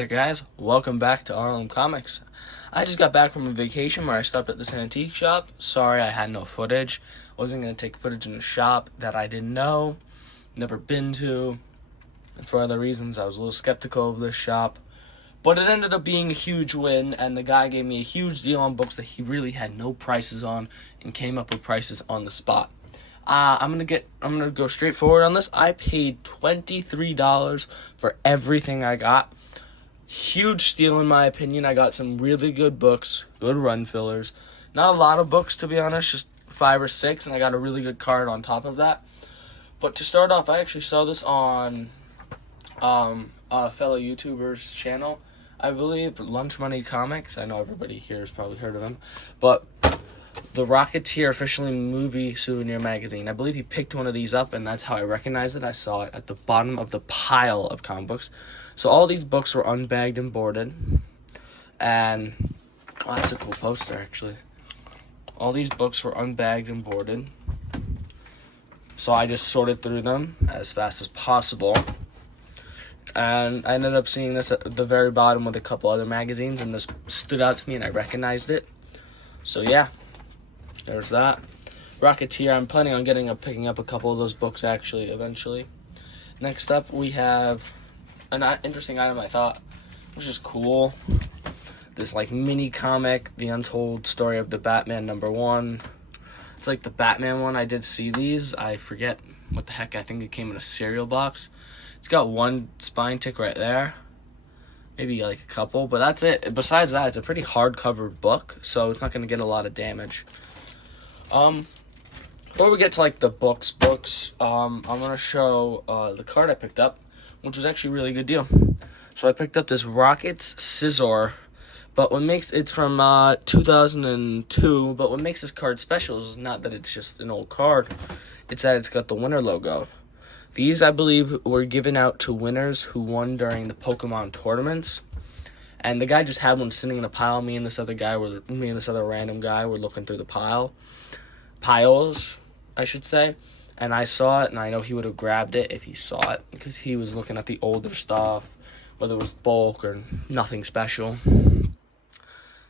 there guys, welcome back to RLM-comics. I just got back from a vacation where I stopped at this antique shop. Sorry I had no footage. Wasn't going to take footage in a shop that I didn't know, never been to, and for other reasons I was a little skeptical of this shop. But it ended up being a huge win, and the guy gave me a huge deal on books that he really had no prices on and came up with prices on the spot. I'm gonna go straight forward on this. I paid $23 for everything I got. Huge steal in my opinion. I got some really good books, good run fillers. Not a lot of books to be honest, just 5 or 6, and I got a really good card on top of that. But to start off, I actually saw this on a fellow YouTuber's channel. I believe Lunch Money Comics. I know everybody here has probably heard of him, but the Rocketeer officially movie souvenir magazine. I believe he picked one of these up, and that's how I recognized it. I saw it at the bottom of the pile of comic books. So all these books were unbagged and boarded, and oh, that's a cool poster actually. All these books were unbagged and boarded, so I just sorted through them as fast as possible. And I ended up seeing this at the very bottom with a couple other magazines, and this stood out to me and I recognized it. So yeah, there's that. Rocketeer, I'm planning on picking up a couple of those books actually eventually. Next up we have an interesting item I thought, which is cool. This like mini comic, The Untold Story of the Batman #1. It's like the Batman one. I did see these. I forget what the heck. I think it came in a cereal box. It's got one spine tick right there. Maybe like a couple, but that's it. Besides that, it's a pretty hardcover book, so it's not going to get a lot of damage. Before we get to like the books, I'm going to show the card I picked up, which was actually a really good deal. So I picked up this Rockets Scizor, but it's from 2002, but what makes this card special is not that it's just an old card, it's that it's got the winner logo. These, I believe, were given out to winners who won during the Pokemon tournaments. And the guy just had one sitting in a pile. Me and this other random guy were looking through the piles, I should say. And I saw it, and I know he would have grabbed it if he saw it, because he was looking at the older stuff, whether it was bulk or nothing special.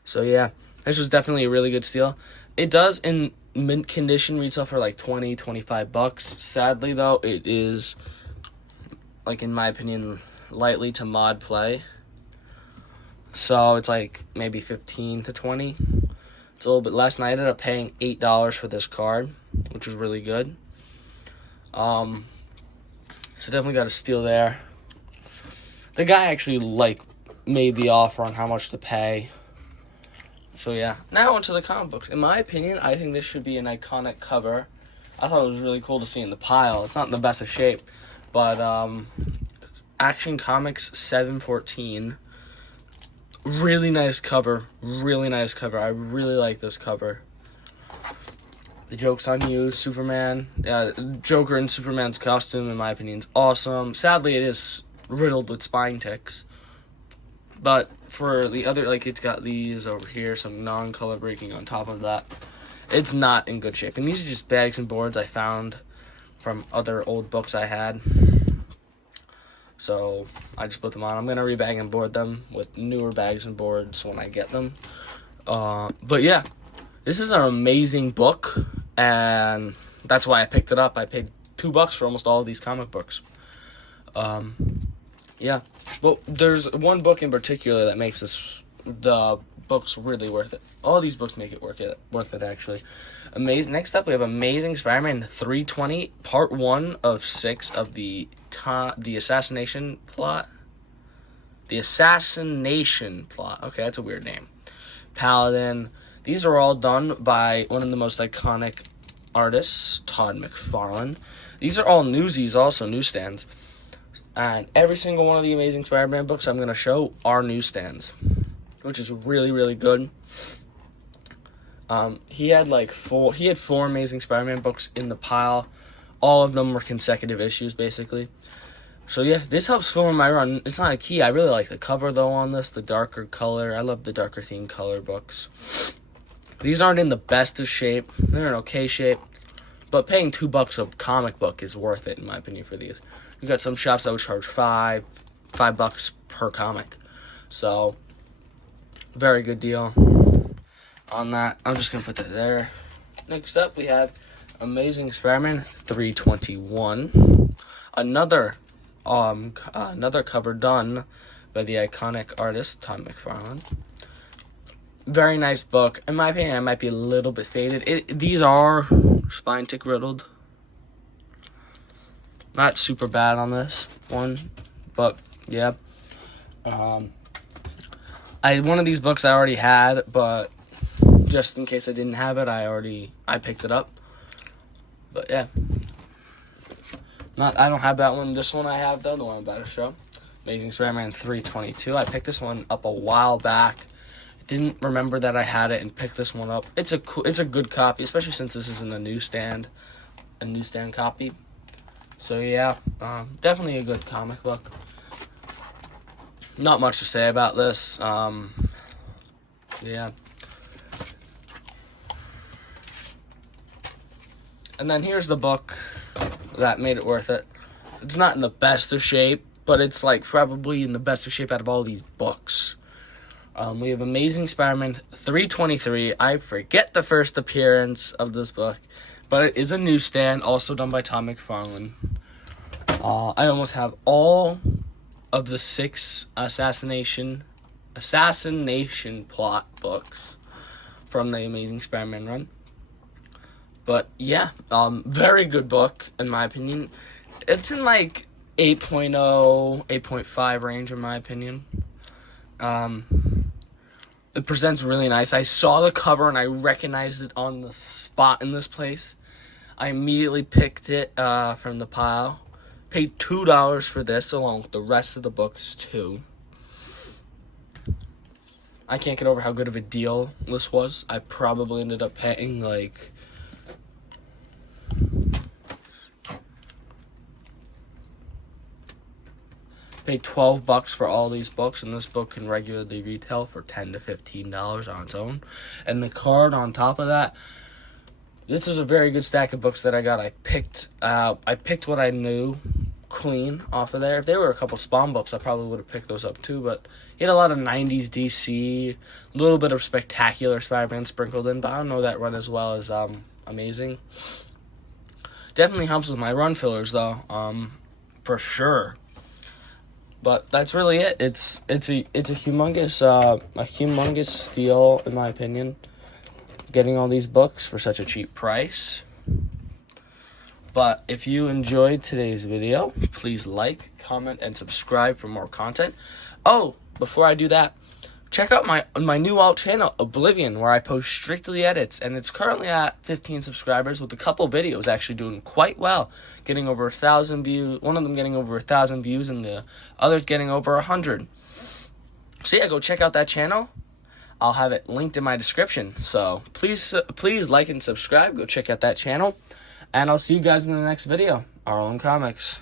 So yeah, this was definitely a really good steal. It does, in mint condition, retail for like $20-25. Sadly though, it is, like in my opinion, lightly to mod play, so it's like maybe 15 to 20. It's a little bit less, and I ended up paying $8 for this card, which was really good. So definitely got a steal there. The guy actually made the offer on how much to pay. So yeah, now onto the comic books. In my opinion, I think this should be an iconic cover. I thought it was really cool to see in the pile. It's not in the best of shape, but Action Comics 714. Really nice cover. Really nice cover. I really like this cover. The joke's on you, Superman. Joker in Superman's costume, in my opinion, is awesome. Sadly, it is riddled with spine ticks. But for the other, it's got these over here, some non-color breaking on top of that. It's not in good shape. And these are just bags and boards I found from other old books I had. So I just put them on. I'm going to rebag and board them with newer bags and boards when I get them. But yeah, this is an amazing book, and that's why I picked it up. I paid $2 for almost all of these comic books. Yeah, well, there's one book in particular that makes the books really worth it. All these books make it worth it actually. Next up, we have Amazing Spider-Man 320, Part 1 of 6 of the Assassination Plot. The Assassination Plot. Okay, that's a weird name. Paladin. These are all done by one of the most iconic artists, Todd McFarlane. These are all newsies, also newsstands. And every single one of the Amazing Spider-Man books I'm going to show are newsstands, which is really, really good. He had four Amazing Spider-Man books in the pile. All of them were consecutive issues, basically. So yeah, this helps form my run. It's not a key. I really like the cover, though, on this, the darker color. I love the darker theme color books. These aren't in the best of shape. They're in okay shape. But paying $2 a comic book is worth it, in my opinion, for these. You've got some shops that would charge $5 per comic. So, very good deal on that. I'm just going to put that there. Next up, we have Amazing Spider-Man 321. Another cover done by the iconic artist, Tom McFarlane. Very nice book. In my opinion, it might be a little bit faded. These are spine tick riddled. Not super bad on this one, but yeah. One of these books I already had, but just in case I didn't have it, I picked it up. But yeah. I don't have that one. This one I have though, the one I'm about to show. Amazing Spider-Man 322. I picked this one up a while back. Didn't remember that I had it and picked this one up. It's a good copy, especially since this is in a newsstand copy. So yeah, definitely a good comic book. Not much to say about this. Yeah. And then here's the book that made it worth it. It's not in the best of shape, but it's like probably in the best of shape out of all these books. We have Amazing Spider-Man 323. I forget the first appearance of this book, but it is a newsstand, also done by Tom McFarlane. I almost have all of the 6 assassination plot books from the Amazing Spider-Man run. But yeah, very good book in my opinion. It's in like 8.0, 8.5 range in my opinion. It presents really nice. I saw the cover and I recognized it on the spot in this place. I immediately picked it from the pile. Paid $2 for this along with the rest of the books too. I can't get over how good of a deal this was. I probably ended up paying like paid $12 for all these books, and this book can regularly retail for $10 to $15 on its own. And the card on top of that, this is a very good stack of books that I got. I picked what I knew clean off of there. If there were a couple Spawn books, I probably would have picked those up too, but he had a lot of 90s DC, a little bit of Spectacular Spider-Man sprinkled in, but I don't know that run as well as Amazing. Definitely helps with my run fillers though, for sure. But that's really it. It's a humongous steal in my opinion, getting all these books for such a cheap price. But if you enjoyed today's video, please like, comment, and subscribe for more content. Oh, before I do that, check out my new alt channel, Oblivion, where I post strictly edits, and it's currently at 15 subscribers with a couple videos actually doing quite well, getting over 1,000 views. One of them getting over 1,000 views, and the others getting over 100. So yeah, go check out that channel. I'll have it linked in my description. So please like and subscribe. Go check out that channel, and I'll see you guys in the next video. RLM Comics.